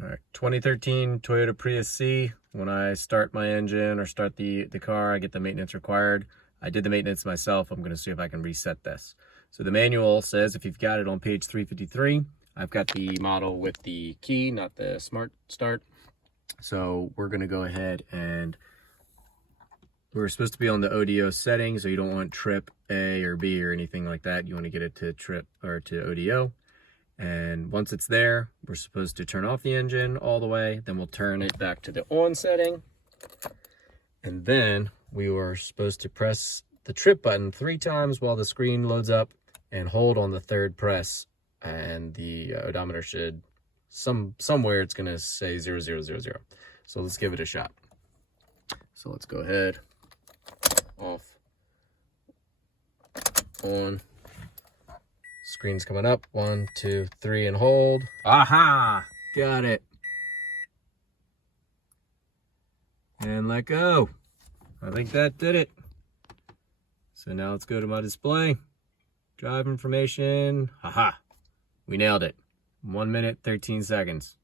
All right, 2013 Toyota Prius C. When I start my engine or start the car, I get the maintenance required. I did the maintenance myself. I'm going to see if I can reset this. So the manual says, if you've got it on page 353, I've got the model with the key, not the smart start. So we're going to go ahead and we're supposed to be on the ODO setting, so you don't want trip A or B or anything like that. You want to get it to trip or to ODO. And once it's there, we're supposed to turn off the engine all the way. Then we'll turn it back to the on setting. And then we were supposed to press the trip button 3 times while the screen loads up and hold on the third press. And the odometer should, somewhere it's going to say 0000. So let's give it a shot. So let's go ahead, off, on. Screen's coming up. 1, 2, 3, and hold. Aha! Got it. And let go. I think that did it. So now let's go to my display. Drive information. Haha. We nailed it. 1 minute, 13 seconds.